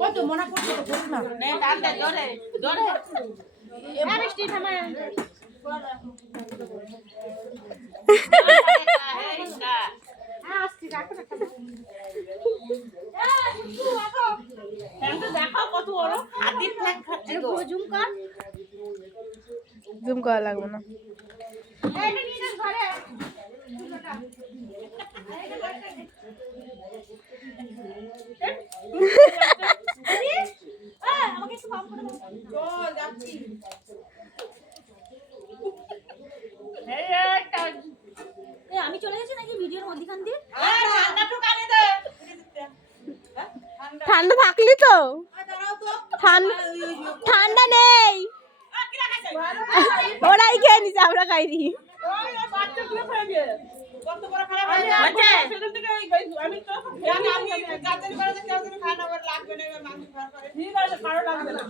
ওই তো মনে পড়ছে তো বল না নে টান দে জোরে জোরে এবার স্টি থামা হ্যাঁ আসছি রাখো রাখো দেখো কত বড় হাতির ফ্ল্যাগ খাচ্ছে তো জুম কর জুম করা লাগবে না এইটা নিয়ে যাস ঘরে আমাকে একটু কম করে দাও চল যাচ্ছি আমি চলে গেছি নাকি ভিডিওর মধ্যখান দিয়ে ঠান্ডা তো কানে দে ঠান্ডা থাকলি তো ঠান্ডা নেই ওরাই খেয়ে নিছে আমরা খাইনি কত বড় খারাপ হয়ে যাচ্ছে সেদিন থেকে আমি তো জানি আমি গার্জেন করে কেউ যদি খায় না লাগবে না মাংস খাওয়ার পরে ঠিক আছে কারো লাগবে না